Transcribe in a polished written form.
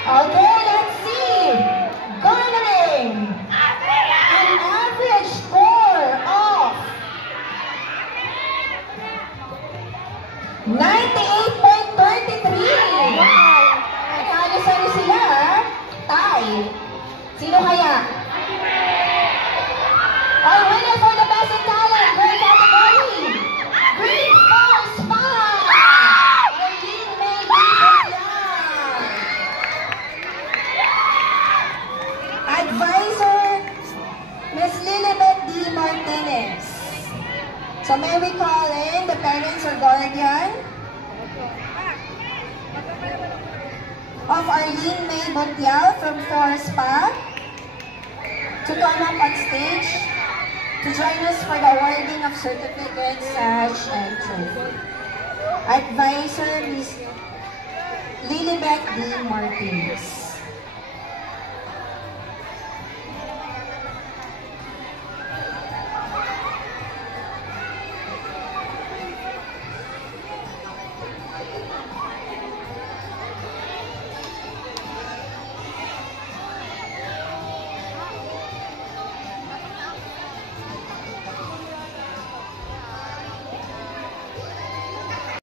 Okay, let's see. Garnering an average score of 98.33. Nakalis-ano sila, tie. Sino kaya? Our winner for the best in talent, girl category, grade 4 spa. Arlene May Butyan. Advisor, Ms. Lilibet D. Martinez. So may we call in the parents or guardian of Arlene May Butyan from 4 Spa to come up on stage to join us for the awarding of certificates, sash, and trophy. Advisor, Ms. Lilibet D. Martinez.